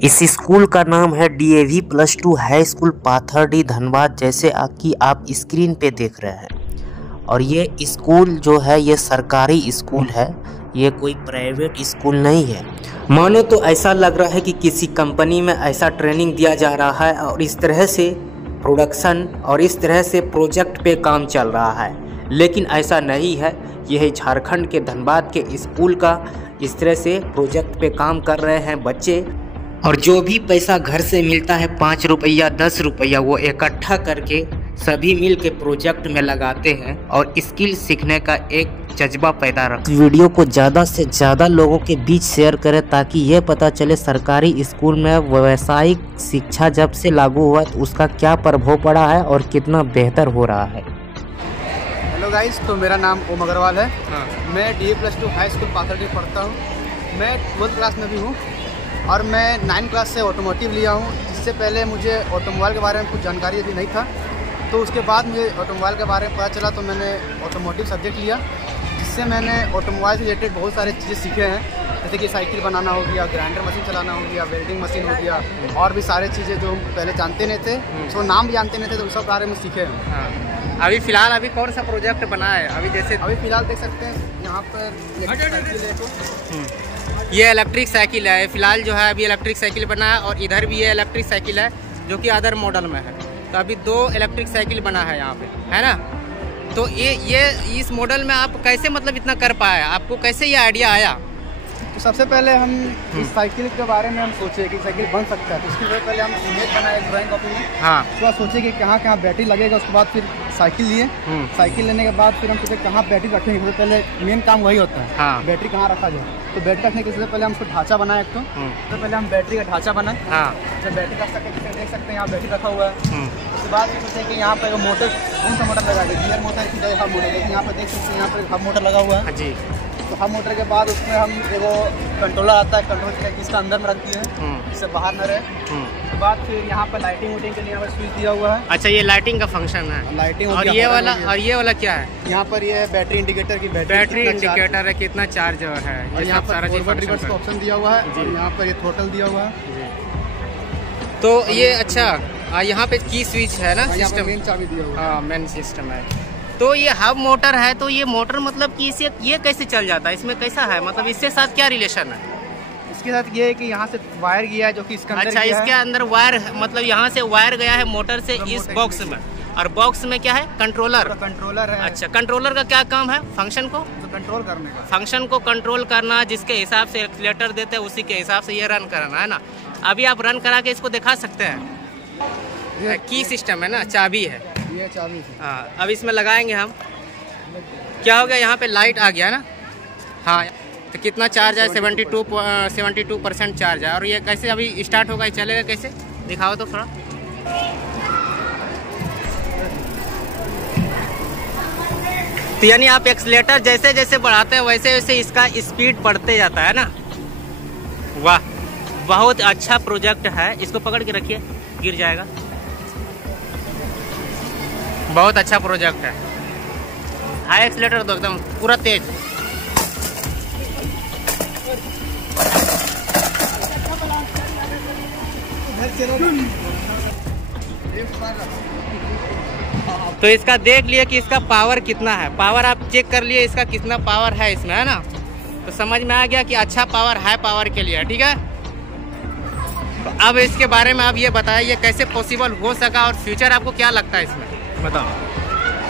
इस स्कूल का नाम है DAV +2 high school Pathardih Dhanbad, जैसे कि आप स्क्रीन पे देख रहे हैं। और ये स्कूल जो है ये सरकारी स्कूल है, ये कोई प्राइवेट स्कूल नहीं है। मानो तो ऐसा लग रहा है कि किसी कंपनी में ऐसा ट्रेनिंग दिया जा रहा है और इस तरह से प्रोडक्शन और इस तरह से प्रोजेक्ट पे काम चल रहा है, लेकिन ऐसा नहीं है। यह है झारखंड के धनबाद के स्कूल का इस तरह से प्रोजेक्ट पे काम कर रहे हैं बच्चे। और जो भी पैसा घर से मिलता है 5 रुपया 10 रुपया, वो इकट्ठा करके सभी मिल के प्रोजेक्ट में लगाते हैं और स्किल सीखने का एक जज्बा पैदा रखते हैं। वीडियो को ज़्यादा से ज़्यादा लोगों के बीच शेयर करें ताकि ये पता चले सरकारी स्कूल में व्यावसायिक शिक्षा जब से लागू हुआ तो उसका क्या प्रभाव पड़ा है और कितना बेहतर हो रहा है। हेलो गाइस, तो मेरा नाम ओम अग्रवाल है। मैं DAV +2 हाई स्कूल पाथरडी पढ़ता हूँ। मैं 12th क्लास में भी हूँ और मैं 9th क्लास से ऑटोमोटिव लिया हूँ। इससे पहले मुझे ऑटोमोबाइल के बारे में कुछ जानकारी अभी नहीं था, तो उसके बाद मुझे ऑटोमोबाइल के बारे में पता चला तो मैंने ऑटोमोटिव सब्जेक्ट लिया, जिससे मैंने ऑटोमोबाइल से रिलेटेड बहुत सारे चीज़ें सीखे हैं, जैसे कि साइकिल बनाना हो गया, ग्राइंडर मशीन चलाना हो गया, वेल्डिंग मशीन हो गया, और भी सारे चीज़ें जो पहले जानते नहीं थे, उसको नाम भी जानते नहीं थे, तो उस सब बारे में सीखे हैं। अभी फिलहाल कौन सा प्रोजेक्ट बना है? अभी फिलहाल देख सकते हैं यहाँ पर ये इलेक्ट्रिक साइकिल है। फिलहाल जो है अभी इलेक्ट्रिक साइकिल बना है और इधर भी ये इलेक्ट्रिक साइकिल है जो कि अदर मॉडल में है। तो अभी 2 इलेक्ट्रिक साइकिल बना है यहाँ पे, है ना। तो ये इस मॉडल में आप कैसे मतलब इतना कर पाए, आपको कैसे ये आइडिया आया? तो सबसे पहले हम इस साइकिल के बारे में हम सोचे कि साइकिल बन सकता है, तो उसके पहले हम इमेज बनाए ड्राइंग कॉपी में। हाँ। उसके बाद सोचे कि कहाँ कहाँ बैटरी लगेगा, उसके बाद फिर साइकिल लिए। साइकिल लेने के बाद फिर हम सोचे कहाँ बैटरी रखेंगे, सबसे पहले मेन काम वही होता है। हाँ। बैटरी कहाँ रखा जाए, तो बैटरी रखने के सबसे पहले हम उसको ढांचा बनाए। एक तो पहले हम बैटरी का ढांचा बनाए। हाँ। जब बैटरी रख सकते देख सकते हैं यहाँ बैटरी रखा हुआ है। उसके बाद फिर सोचे कि यहाँ पर मोटर, कौन सा मोटर लगा दें, गियर मोटर की जगह हब मोटर, लेकिन यहाँ पर देख सकते हैं यहाँ पर हब मोटर लगा हुआ है जी। तो हब मोटर के बाद उसमें हम एगो कंट्रोलर आता है, कंट्रोल करके इसका अंदर में रख दिए हैं जिससे बाहर न रहे। उसके बाद फिर यहाँ पर लाइटिंग वूटिंग के लिए यहाँ पर स्विच दिया हुआ है। अच्छा, ये लाइटिंग का फंक्शन है। लाइटिंग और ये वाला क्या है? यहाँ पर ये बैटरी इंडिकेटर की बैटरी इंडिकेटर है, कितना चार्ज है, और यहाँ पर फॉरवर्ड रिवर्स का ऑप्शन दिया हुआ है, और यहाँ पर ये थ्रोटल दिया हुआ है। तो ये अच्छा यहाँ पे की स्विच है ना, सिस्टम मेन चाबी दिया हुआ है। हाँ, मेन सिस्टम है। तो ये हब मोटर है, तो ये मोटर मतलब कि इसे ये कैसे चल जाता है, इसमें कैसा है, मतलब इसके साथ क्या रिलेशन है? इसके साथ ये है कि यहाँ से वायर गया है जो कि इसके अंदर। अच्छा, इसके अंदर वायर, मतलब यहाँ से वायर गया है मोटर से इस बॉक्स में, और बॉक्स में क्या है? कंट्रोलर है। अच्छा, कंट्रोलर का क्या काम है? फंक्शन को कंट्रोल करने का, फंक्शन को कंट्रोल करना, जिसके हिसाब से एक्सीलेटर देते हैं उसी के हिसाब से ये रन करना है ना। अभी आप रन करा के इसको दिखा सकते हैं। की सिस्टम है ना, चाबी है ये चाबी है। हाँ, अब इसमें लगाएंगे हम। क्या हो गया, यहाँ पे लाइट आ गया ना। हाँ, तो कितना चार्ज है? 72% चार्ज है। और ये कैसे अभी स्टार्ट होगा, ये चलेगा कैसे, दिखाओ तो थोड़ा। तो यानी आप एक्सीलेटर जैसे जैसे बढ़ाते हैं वैसे वैसे इसका स्पीड बढ़ते जाता है ना। वाह, बहुत अच्छा प्रोजेक्ट है। इसको पकड़ के रखिए, गिर जाएगा। बहुत अच्छा प्रोजेक्ट है। हाई एक्सीलेटर दो, एकदम पूरा तेज। तो इसका देख लिए कि इसका पावर कितना है। पावर आप चेक कर लिए इसका कितना पावर है इसमें, है ना। तो समझ में आ गया कि अच्छा पावर, हाई पावर के लिए, ठीक है। तो अब इसके बारे में आप ये बताइए कैसे पॉसिबल हो सका और फ्यूचर आपको क्या लगता है इसमें, बताओ।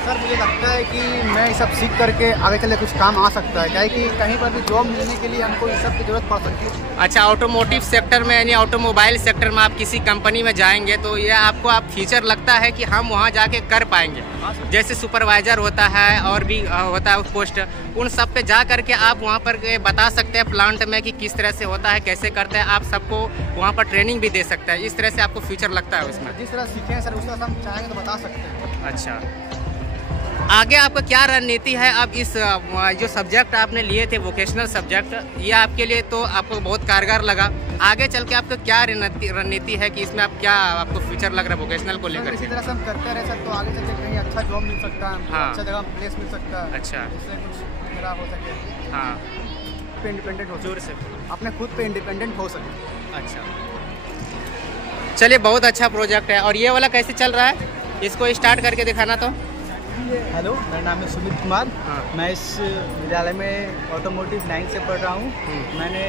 सर, मुझे लगता है कि मैं ये सब सीख करके आगे चले कुछ काम आ सकता है, क्या है कि कहीं पर भी जॉब मिलने के लिए हमको इस सब की जरूरत पड़ सकती है। अच्छा, ऑटोमोटिव सेक्टर में यानी ऑटोमोबाइल सेक्टर में आप किसी कंपनी में जाएंगे तो ये आपको फ्यूचर लगता है कि हम वहाँ जाके कर पाएंगे। जैसे सुपरवाइजर होता है और भी होता है पोस्ट, उन सब पे जा करके आप वहाँ पर बता सकते हैं प्लांट में कि किस तरह से होता है, कैसे करते हैं। आप सबको वहाँ पर ट्रेनिंग भी दे सकते हैं। इस तरह से आपको फ्यूचर लगता है उसमें? जिस तरह सीखे सर, उस तरह हम चाहेंगे तो बता सकते हैं। अच्छा, आगे आपका क्या रणनीति है? अब इस जो सब्जेक्ट आपने लिए थे वोकेशनल सब्जेक्ट, ये आपके लिए तो आपको बहुत कारगर लगा। आगे चल के आपका क्या रणनीति है कि इसमें आप क्या, आपको फ्यूचर लग रहा है वोकेशनल को लेकर? इसी तरह से हम करते रहे सर, तो आगे चल के कहीं अच्छा जॉब मिल सकता है। हाँ। अच्छा जगह प्लेस मिल सकता है। अच्छा, जिससे कुछ मेरा हो सके। हाँ, पे इंडिपेंडेंट हो, जोर से अपने खुद पे इंडिपेंडेंट हो सके। अच्छा, चलिए, बहुत अच्छा प्रोजेक्ट है। और ये वाला कैसे चल रहा है, इसको स्टार्ट करके दिखाना तो। हेलो, मेरा नाम है सुमित कुमार। मैं इस विद्यालय में ऑटोमोटिव 9 से पढ़ रहा हूँ। मैंने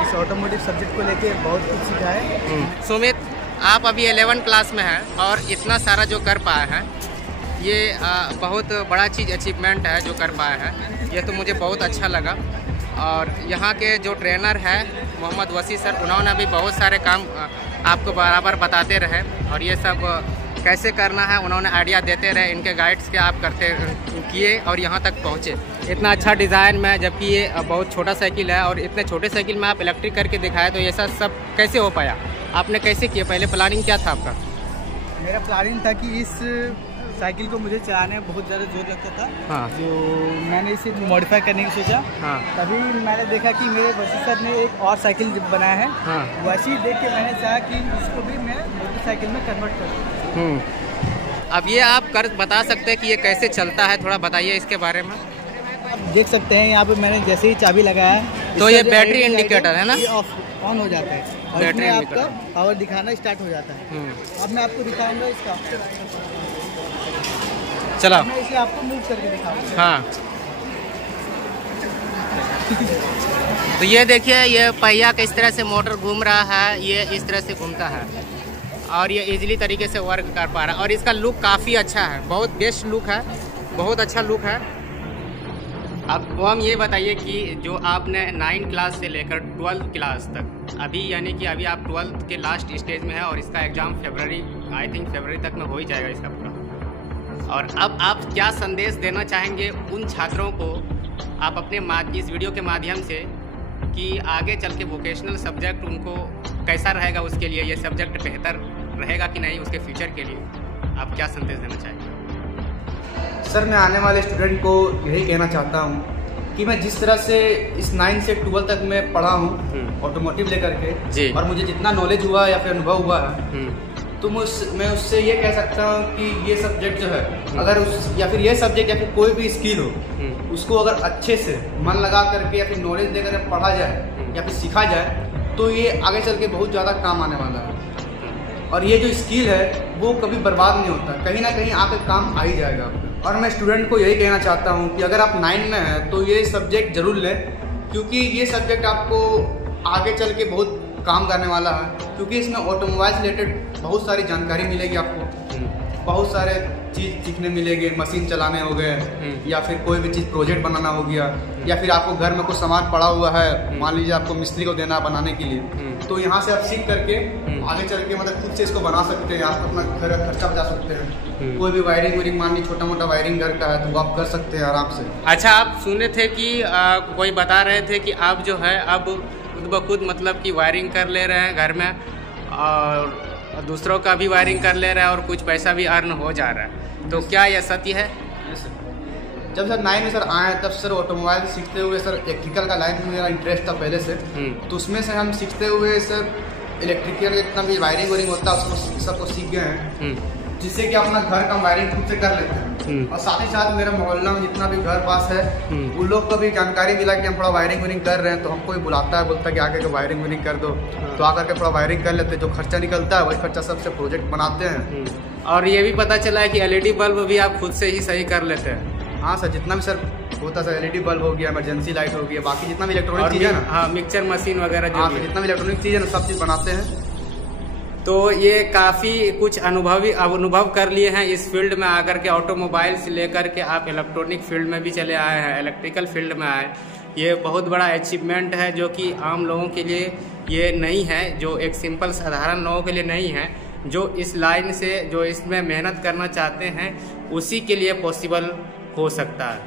इस ऑटोमोटिव सब्जेक्ट को लेके बहुत कुछ सीखा है। सुमित, आप अभी 11 क्लास में हैं और इतना सारा जो कर पाए हैं, ये बहुत बड़ा चीज़ अचीवमेंट है जो कर पाया है। ये तो मुझे बहुत अच्छा लगा। और यहाँ के जो ट्रेनर है मोहम्मद वसी सर, उन्होंने भी बहुत सारे काम आपको बराबर बताते रहे और ये सब कैसे करना है उन्होंने आइडिया देते रहे। इनके गाइड्स के आप करते किए और यहाँ तक पहुँचे। इतना अच्छा डिज़ाइन में, जबकि ये बहुत छोटा साइकिल है और इतने छोटे साइकिल में आप इलेक्ट्रिक करके दिखाए, तो ये सब कैसे हो पाया? आपने कैसे किया? पहले प्लानिंग क्या था आपका? मेरा प्लानिंग था कि इस साइकिल को मुझे चलाने में बहुत ज़्यादा जोर लगता था। हाँ। जो मैंने इसे मॉडिफाई करने की सोचा। हाँ। तभी मैंने देखा कि मेरे वसी सर ने एक और साइकिल बनाया है। हाँ। वैसे देख के मैंने चाहा कि इसको भी मैं मोटरसाइकिल में कन्वर्ट करूँ। अब ये आप कर बता सकते हैं कि ये कैसे चलता है, थोड़ा बताइए इसके बारे में। आप देख सकते हैं यहाँ पे मैंने जैसे ही चाबी लगाया है तो ये बैटरी इंडिकेटर है ना, ऑन हो जाता है और इसमें आपका पावर दिखाना स्टार्ट हो जाता है। अब मैं आपको दिखाऊंगा इसका, चला मैं इसे आपको मूव करके दिखाऊंगा। हाँ। तो ये देखिए, ये पहिया किस तरह से मोटर घूम रहा है, ये इस तरह से घूमता है और ये इजीली तरीके से वर्क कर पा रहा है। और इसका लुक काफ़ी अच्छा है, बहुत बेस्ट लुक है, बहुत अच्छा लुक है। अब हम ये बताइए कि जो आपने 9 क्लास से लेकर 12 क्लास तक, अभी यानी कि अभी आप 12th के लास्ट स्टेज में है और इसका एग्ज़ाम आई थिंक फरवरी तक में हो ही जाएगा इसका पूरा। और अब आप क्या संदेश देना चाहेंगे उन छात्रों को, आप अपने इस वीडियो के माध्यम से, कि आगे चल के वोकेशनल सब्जेक्ट उनको कैसा रहेगा, उसके लिए ये सब्जेक्ट बेहतर रहेगा कि नहीं उसके फ्यूचर के लिए, आप क्या संदेश देना चाहेंगे? सर, मैं आने वाले स्टूडेंट को यही कहना चाहता हूँ कि मैं जिस तरह से इस 9 से 12 तक मैं पढ़ा हूँ ऑटोमोटिव लेकर के, और मुझे जितना नॉलेज हुआ या फिर अनुभव हुआ है, तो मैं उससे ये कह सकता हूँ कि ये सब्जेक्ट जो है, अगर या फिर ये सब्जेक्ट या फिर कोई भी स्किल हो, उसको अगर अच्छे से मन लगा करके या फिर नॉलेज देकर पढ़ा जाए या फिर सीखा जाए, तो ये आगे चल के बहुत ज़्यादा काम आने वाला है। और ये जो स्किल है वो कभी बर्बाद नहीं होता, कहीं ना कहीं आकर काम आ ही जाएगा। और मैं स्टूडेंट को यही कहना चाहता हूँ कि अगर आप 9 में हैं तो ये सब्जेक्ट जरूर लें, क्योंकि ये सब्जेक्ट आपको आगे चल के बहुत काम करने वाला है। क्योंकि इसमें ऑटोमोबाइल से रिलेटेड बहुत सारी जानकारी मिलेगी आपको, बहुत सारे चीज़ सीखने मिलेंगे, मशीन चलाने हो गए या फिर कोई भी चीज़ प्रोजेक्ट बनाना हो गया, या फिर आपको घर में कुछ सामान पड़ा हुआ है, मान लीजिए आपको मिस्त्री को देना बनाने के लिए, तो यहाँ से आप सीख करके आगे चल के मतलब खुद से इसको बना सकते हैं, आप अपना घर का खर्चा बचा सकते हैं। कोई भी वायरिंग मान लीजिए छोटा मोटा वायरिंग घर का है तो आप कर सकते हैं आराम से। अच्छा, आप सुने थे कि कोई बता रहे थे कि आप जो है अब खुद ब खुद मतलब कि वायरिंग कर ले रहे हैं घर में और दूसरों का भी वायरिंग कर ले रहे हैं और कुछ पैसा भी अर्न हो जा रहा है, तो क्या यह सत्य है? जब सर 9 में सर आए तब सर ऑटोमोबाइल सीखते हुए सर इलेक्ट्रिकल का लाइन में मेरा इंटरेस्ट था पहले से, तो उसमें से हम सीखते हुए सर इलेक्ट्रिकल जितना भी वायरिंग होता है उसको सबको सीख गए हैं, जिससे कि अपना घर का वायरिंग खुद से कर लेते हैं। और साथ ही साथ मेरे मोहल्ला में जितना भी घर पास है उन लोग को भी जानकारी मिला कि हम थोड़ा वायरिंग कर रहे हैं, तो हमको भी बुलाता है, बोलता है कि आके के वायरिंग कर दो, तो आकर के थोड़ा वायरिंग कर लेते, जो खर्चा निकलता है वही खर्चा सबसे प्रोजेक्ट बनाते हैं। और ये भी पता चला है कि LED बल्ब भी आप खुद से ही सही कर लेते हैं? हाँ सर, जितना भी सर होता है सर, LED बल्ब हो गया, इमरजेंसी लाइट हो गया, बाकी जितना भी इलेक्ट्रॉनिक चीज़ है ना, हाँ, मिक्सचर मशीन वगैरह जो जितना भी इलेक्ट्रॉनिक चीज़ है ना, सब चीज़ बनाते हैं। तो ये काफ़ी कुछ अनुभव कर लिए हैं इस फील्ड में आकर के। ऑटोमोबाइल से लेकर के आप इलेक्ट्रॉनिक फील्ड में भी चले आए हैं, इलेक्ट्रिकल फील्ड में आए। ये बहुत बड़ा अचीवमेंट है जो कि आम लोगों के लिए ये नहीं है, जो एक सिंपल साधारण लोगों के लिए नहीं है। जो इस लाइन से, जो इसमें मेहनत करना चाहते हैं, उसी के लिए पॉसिबल हो सकता है।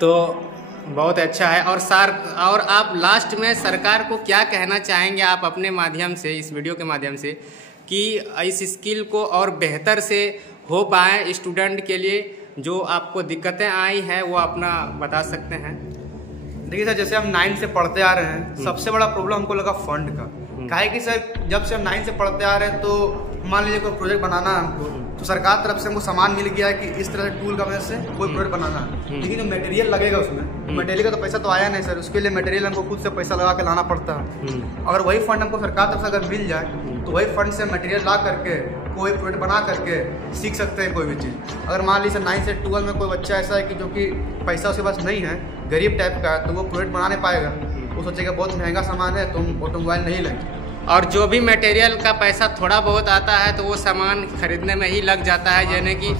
तो बहुत अच्छा है। और आप लास्ट में सरकार को क्या कहना चाहेंगे आप अपने माध्यम से, इस वीडियो के माध्यम से, कि इस स्किल को और बेहतर से हो पाए स्टूडेंट के लिए? जो आपको दिक्कतें आई हैं वो अपना बता सकते हैं। देखिए सर, जैसे हम 9 से पढ़ते आ रहे हैं, सबसे बड़ा प्रॉब्लम हमको लगा फंड का। काहे कि सर जब से हम 9 से पढ़ते आ रहे हैं, तो मान लीजिए कोई प्रोजेक्ट बनाना है हमको, तो सरकार तरफ से हमको सामान मिल गया है कि इस तरह से टूल का मदद से कोई प्रोजेक्ट बनाना है, लेकिन जो मटेरियल लगेगा उसमें, मटेरियल का तो पैसा तो आया नहीं सर, उसके लिए मटेरियल हमको खुद से पैसा लगा के लाना पड़ता है। अगर वही फंड हमको सरकार तरफ से अगर मिल जाए तो वही फंड से मटेरियल ला करके कोई प्रोडक्ट बना करके सीख सकते हैं कोई भी चीज़। अगर मान लीजिए 9 से 12 में कोई बच्चा ऐसा है कि जो कि पैसा उसके पास नहीं है, गरीब टाइप का है, तो वो प्रोडक्ट बना नहीं पाएगा। वो सोचेगा बहुत महंगा सामान है, तुम ऑटोमोबाइल नहीं लेंगे। और जो भी मटेरियल का पैसा थोड़ा बहुत आता है तो वो सामान खरीदने में ही लग जाता है, यानी कि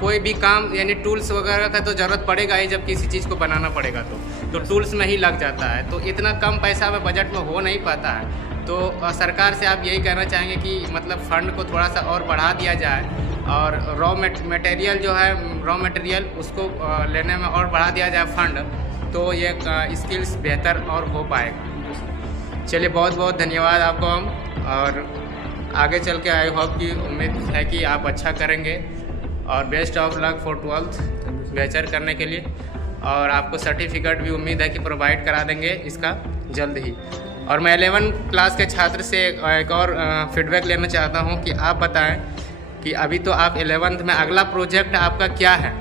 कोई भी काम यानी टूल्स वगैरह का तो ज़रूरत पड़ेगा ही, जब किसी चीज़ को बनाना पड़ेगा तो टूल्स में ही लग जाता है। तो इतना कम पैसा में बजट में हो नहीं पाता है। तो सरकार से आप यही कहना चाहेंगे कि मतलब फंड को थोड़ा सा और बढ़ा दिया जाए और रॉ मटेरियल जो है, रॉ मटेरियल उसको लेने में और बढ़ा दिया जाए फंड, तो ये स्किल्स बेहतर और हो पाएगा। चलिए, बहुत बहुत धन्यवाद आपको हम, और आगे चल के आई होप की उम्मीद है कि आप अच्छा करेंगे और best of luck for 12th बेहतर करने के लिए। और आपको सर्टिफिकेट भी उम्मीद है कि प्रोवाइड करा देंगे इसका जल्द ही। और मैं 11 क्लास के छात्र से एक और फीडबैक लेना चाहता हूं कि आप बताएं कि अभी तो आप 11th में, अगला प्रोजेक्ट आपका क्या है?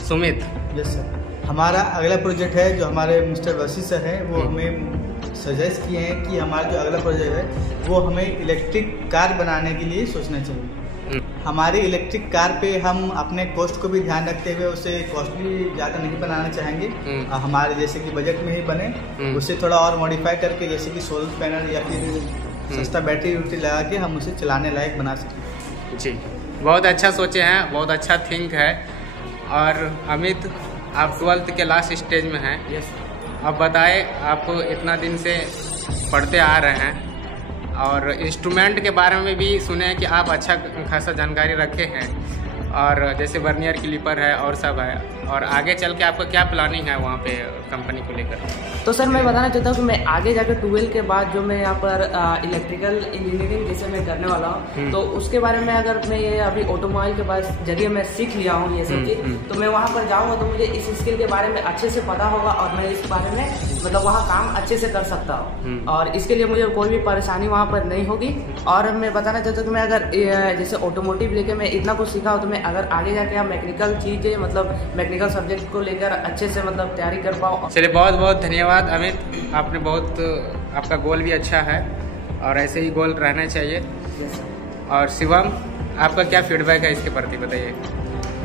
सुमित। यस सर, हमारा अगला प्रोजेक्ट है जो हमारे मिस्टर वसी सर हैं, वो हमें सजेस्ट किए हैं कि हमारा जो अगला प्रोजेक्ट है वो हमें इलेक्ट्रिक कार बनाने के लिए सोचना चाहिए। हमारी इलेक्ट्रिक कार पे हम अपने कॉस्ट को भी ध्यान रखते हुए उसे कॉस्टली ज़्यादा नहीं बनाना चाहेंगे। हमारे जैसे कि बजट में ही बने, उसे थोड़ा और मॉडिफाई करके, जैसे कि सोलर पैनल या फिर सस्ता बैटरी उटरी लगा के हम उसे चलाने लायक बना सकें। जी, बहुत अच्छा सोचे हैं, बहुत अच्छा थिंक है। और अमित, आप 12th के लास्ट स्टेज में हैं। यस। अब बताएं, आप इतना दिन से पढ़ते आ रहे हैं और इंस्ट्रूमेंट के बारे में भी सुने हैं कि आप अच्छा खासा जानकारी रखे हैं, और जैसे वर्नियर क्लिपर है और सब है। और आगे चल के आपका क्या प्लानिंग है वहाँ पे कंपनी को लेकर? तो सर मैं बताना चाहता हूँ कि मैं आगे जाकर 12 के बाद जो मैं यहाँ पर इलेक्ट्रिकल इंजीनियरिंग जैसे मैं करने वाला हूँ, तो उसके बारे में अगर मैं ये अभी ऑटोमोबाइल के बाद जरिए मैं सीख लिया हूँ ये सब चीज़, तो मैं वहाँ पर जाऊँगा तो मुझे इस स्किल के बारे में अच्छे से पता होगा और मैं इस बारे में मतलब वहाँ काम अच्छे से कर सकता हूँ, और इसके लिए मुझे कोई भी परेशानी वहाँ पर नहीं होगी। और मैं बताना चाहता हूँ कि मैं अगर जैसे ऑटोमोटिव लेके मैं इतना कुछ सीखा हूँ, तो मैं अगर आगे जाके हम मैकेनिकल चीज़ें मतलब मैकेनिकल सब्जेक्ट को लेकर अच्छे से मतलब तैयारी कर पाऊँ। चलिए, बहुत बहुत धन्यवाद अमित, आपने बहुत, आपका गोल भी अच्छा है और ऐसे ही गोल रहना चाहिए। और शिवम, आपका क्या फीडबैक है इसके प्रति, बताइए।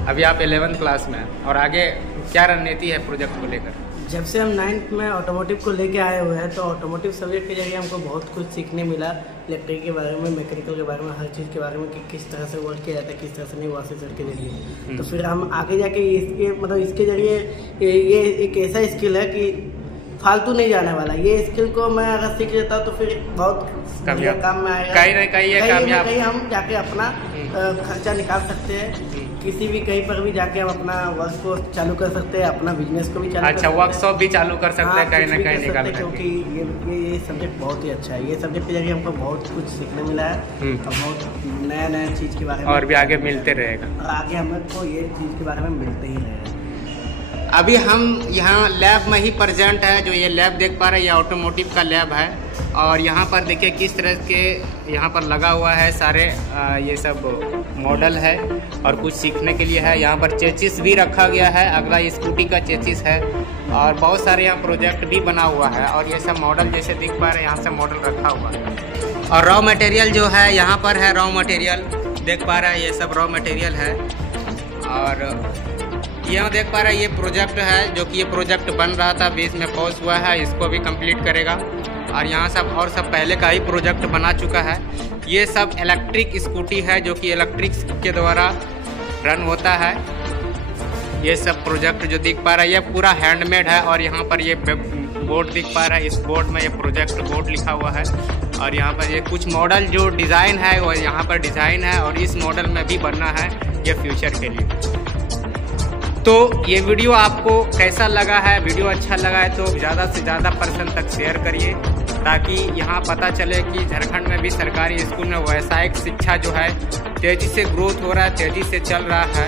अभी आप 11th क्लास में हैं और आगे क्या रणनीति है प्रोजेक्ट को लेकर? जब से हम 9th में ऑटोमोटिव को लेके आए हुए हैं, तो ऑटोमोटिव सब्जेक्ट के जरिए हमको बहुत कुछ सीखने मिला, इलेक्ट्रिक के बारे में, मैकेनिकल के बारे में, हर चीज़ के बारे में कि किस तरह से वर्क किया जाता है, किस तरह से नहीं, वाशेसर के जरिए। तो फिर हम आगे जाके इसके मतलब इसके जरिए ये एक ऐसा स्किल है कि फालतू नहीं जाने वाला। ये स्किल को मैं अगर सीख लेता हूँ तो फिर बहुत काम में आएगा, कहीं ना कहीं हम जाके अपना खर्चा निकाल सकते हैं, किसी भी कहीं पर भी जाके हम अपना वर्क को चालू कर सकते हैं, अपना बिजनेस को भी चालू अच्छा वर्कशॉप भी चालू कर सकते हैं, कहीं ना कहीं निकाल, क्योंकि ये सब्जेक्ट बहुत ही अच्छा है। ये सब्जेक्ट के जरिए हमको बहुत कुछ सीखने मिला है और बहुत नया नया चीज़ के बारे में, और भी आगे मिलते रहेगा, और आगे हमको ये चीज़ के बारे में मिलते ही रहेगा। अभी हम यहाँ लैब में ही प्रेजेंट है। जो ये लैब देख पा रहे हैं, ये ऑटोमोटिव का लैब है, और यहाँ पर देखिए किस तरह के यहाँ पर लगा हुआ है, सारे ये सब मॉडल है और कुछ सीखने के लिए है। यहाँ पर चेचिस भी रखा गया है, अगला स्कूटी का चेचिस है, और बहुत सारे यहाँ प्रोजेक्ट भी बना हुआ है, और ये सब मॉडल जैसे दिख पा रहे हैं, यहाँ से मॉडल रखा हुआ है। और रॉ मटेरियल जो है यहाँ पर है, रॉ मटेरियल देख पा रहे हैं, ये सब रॉ मटेरियल है। और यहाँ देख पा रहे हैं, ये प्रोजेक्ट है, जो कि ये प्रोजेक्ट बन रहा था, बीच में पॉज हुआ है, इसको भी कंप्लीट करेगा। और यहाँ सब और सब पहले का ही प्रोजेक्ट बना चुका है। ये सब इलेक्ट्रिक स्कूटी है, जो कि इलेक्ट्रिक के द्वारा रन होता है। ये सब प्रोजेक्ट जो दिख पा रहा है, ये पूरा हैंडमेड है। और यहाँ पर ये बोर्ड दिख पा रहा है, इस बोर्ड में ये प्रोजेक्ट बोर्ड लिखा हुआ है। और यहाँ पर ये कुछ मॉडल जो डिज़ाइन है वो यहाँ पर डिज़ाइन है, और इस मॉडल में भी बनना है ये फ्यूचर के लिए। तो ये वीडियो आपको कैसा लगा है? वीडियो अच्छा लगा है तो ज़्यादा से ज़्यादा पर्सन तक शेयर करिए, ताकि यहाँ पता चले कि झारखंड में भी सरकारी स्कूल में व्यावसायिक शिक्षा जो है तेज़ी से ग्रोथ हो रहा है, तेज़ी से चल रहा है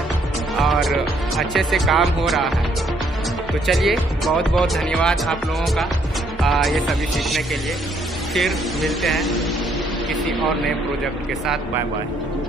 और अच्छे से काम हो रहा है। तो चलिए, बहुत बहुत धन्यवाद आप लोगों का ये सभी सीखने के लिए। फिर मिलते हैं किसी और नए प्रोजेक्ट के साथ। Bye bye.